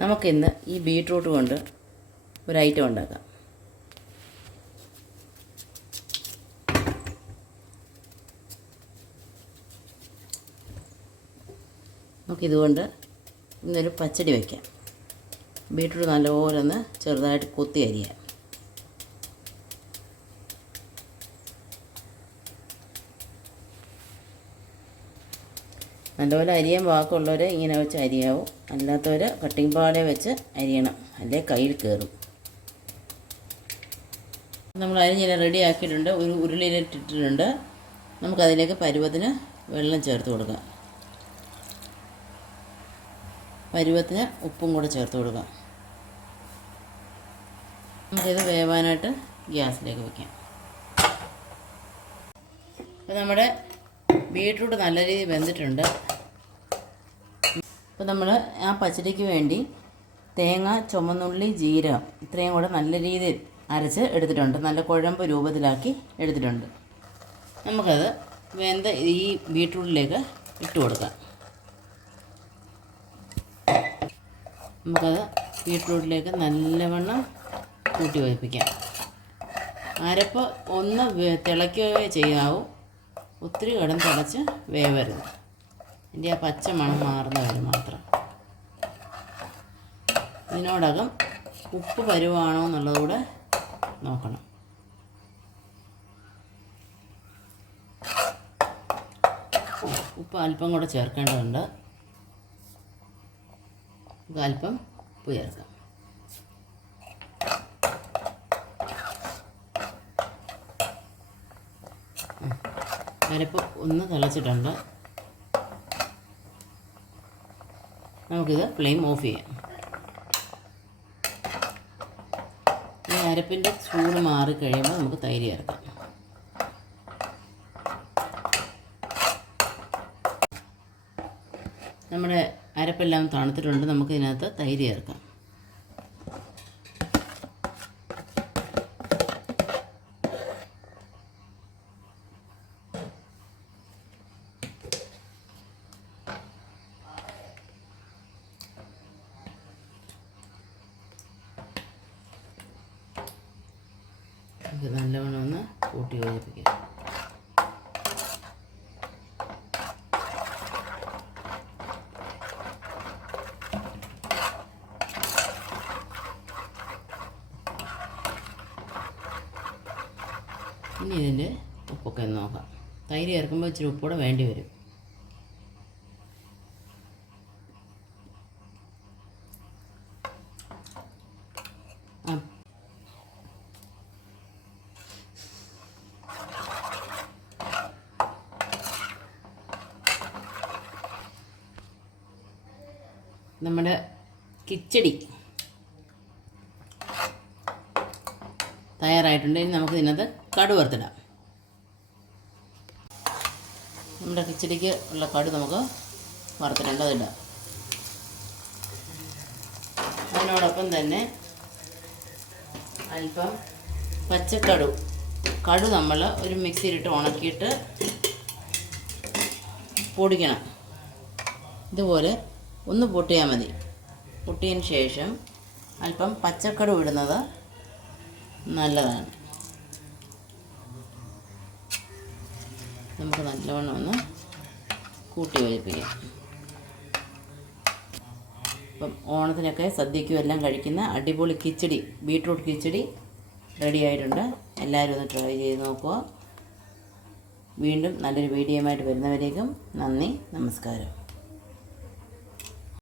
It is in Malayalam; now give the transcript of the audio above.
നമുക്കിന്ന് ഈ ബീട്രൂട്ട് കൊണ്ട് ഒരു ഐറ്റം ഉണ്ടാക്കാം. നമുക്കിതുകൊണ്ട് ഇന്നൊരു പച്ചടി വയ്ക്കാം. ബീട്രൂട്ട് നല്ലപോലെ ഒന്ന് ചെറുതായിട്ട് കൊത്തി അരിയാം. നല്ലപോലെ അരിയാൻ വാക്കുള്ളവർ ഇങ്ങനെ വെച്ച് അരിയാവും, അല്ലാത്തവർ കട്ടിംഗ് പാടെ വെച്ച് അരിയണം, അല്ലേ കയ്യിൽ കയറും. നമ്മൾ അരിഞ്ഞെല്ലാം റെഡി ആക്കിയിട്ടുണ്ട്. ഒരു ഉരുളിയിലിട്ടിട്ടുണ്ട്. നമുക്കതിലേക്ക് പരുവത്തിന് വെള്ളം ചേർത്ത് കൊടുക്കാം. പരുവത്തിന് ഉപ്പും കൂടെ ചേർത്ത് കൊടുക്കാം. നമുക്കിത് വേവാനായിട്ട് ഗ്യാസിലേക്ക് വയ്ക്കാം. അപ്പോൾ നമ്മുടെ ബീട്രൂട്ട് നല്ല രീതിയിൽ വെന്തിട്ടുണ്ട്. അപ്പോൾ നമ്മൾ ആ പച്ചടിക്ക് വേണ്ടി തേങ്ങ, ചുമന്നുള്ളി, ജീരകം ഇത്രയും കൂടെ നല്ല രീതിയിൽ അരച്ച് എടുത്തിട്ടുണ്ട്. നല്ല കുഴമ്പ് രൂപത്തിലാക്കി എടുത്തിട്ടുണ്ട്. നമുക്കത് വെന്ത ഈ ബീട്രൂട്ടിലേക്ക് ഇട്ട് കൊടുക്കാം. നമുക്കത് ബീട്രൂട്ടിലേക്ക് നല്ലവണ്ണം കൂട്ടി യോജിപ്പിക്കാം. അരപ്പ് ഒന്ന് തിളയ്ക്കുകയോ ചെയ്യാവൂ, ഒത്തിരി കിടന്ന് തിളച്ച് വേവരുത്. ഇതിൻ്റെ ആ പച്ച മണം മാറുന്ന വരെ മാത്രം. ഇതിനോടകം ഉപ്പ് പരുവാണോ എന്നുള്ളതുകൂടെ നോക്കണം. ഉപ്പ് അല്പം കൂടെ ചേർക്കേണ്ടതുണ്ട്. അല്പം ഉപ്പ് ചേർക്കാം. അരപ്പ് ഒന്ന് തിളച്ചിട്ടുണ്ട്. നമുക്കിത് ഫ്ലെയിം ഓഫ് ചെയ്യാം. ഈ അരപ്പിൻ്റെ ചൂട് മാറിക്കഴിയുമ്പോൾ നമുക്ക് തൈര് ചേർക്കാം. നമ്മുടെ അരപ്പെല്ലാം തണുത്തിട്ടുണ്ട്. നമുക്കിതിനകത്ത് തൈര് ചേർക്കാം. ഇത് നല്ലവണ്ണം ഒന്ന് കൂട്ടി യോജിപ്പിക്കാം. ഇനി ഇതിൻ്റെ ഉപ്പൊക്കെ ഒന്ന് നോക്കാം. തൈര് ചേർക്കുമ്പോൾ ഇച്ചിരി ഉപ്പൂടെ വേണ്ടി വരും. നമ്മുടെ കിച്ചടി തയ്യാറായിട്ടുണ്ട്. ഇനി നമുക്ക് ഇതിനകത്ത് കടുക് വറുത്തിടാം. നമ്മുടെ കിച്ചടിക്ക് ഉള്ള കടുക് നമുക്ക് വറുത്തിടേണ്ട അതിടാം. അതിനോടൊപ്പം തന്നെ അല്പം കടുക് നമ്മൾ ഒരു മിക്സിയിലിട്ട് ഉണക്കിയിട്ട് പൊടിക്കണം. ഇതുപോലെ ഒന്ന് പൊട്ടിയാൽ മതി. പൊട്ടിയതിന് ശേഷം അല്പം പച്ചക്കടുക് ഇടുന്നത് നല്ലതാണ്. നമുക്ക് നല്ലവണ്ണം ഒന്ന് കൂട്ടി യോജിപ്പിക്കാം. ഇപ്പം ഓണത്തിനൊക്കെ സദ്യയ്ക്കും എല്ലാം കഴിക്കുന്ന അടിപൊളി കിച്ചടി, ബീട്രൂട്ട് കിച്ചടി റെഡി ആയിട്ടുണ്ട്. എല്ലാവരും ഒന്ന് ട്രൈ ചെയ്ത് നോക്കുക. വീണ്ടും നല്ലൊരു വീഡിയോയുമായിട്ട് വരുന്നവരേക്കും നന്ദി, നമസ്കാരം.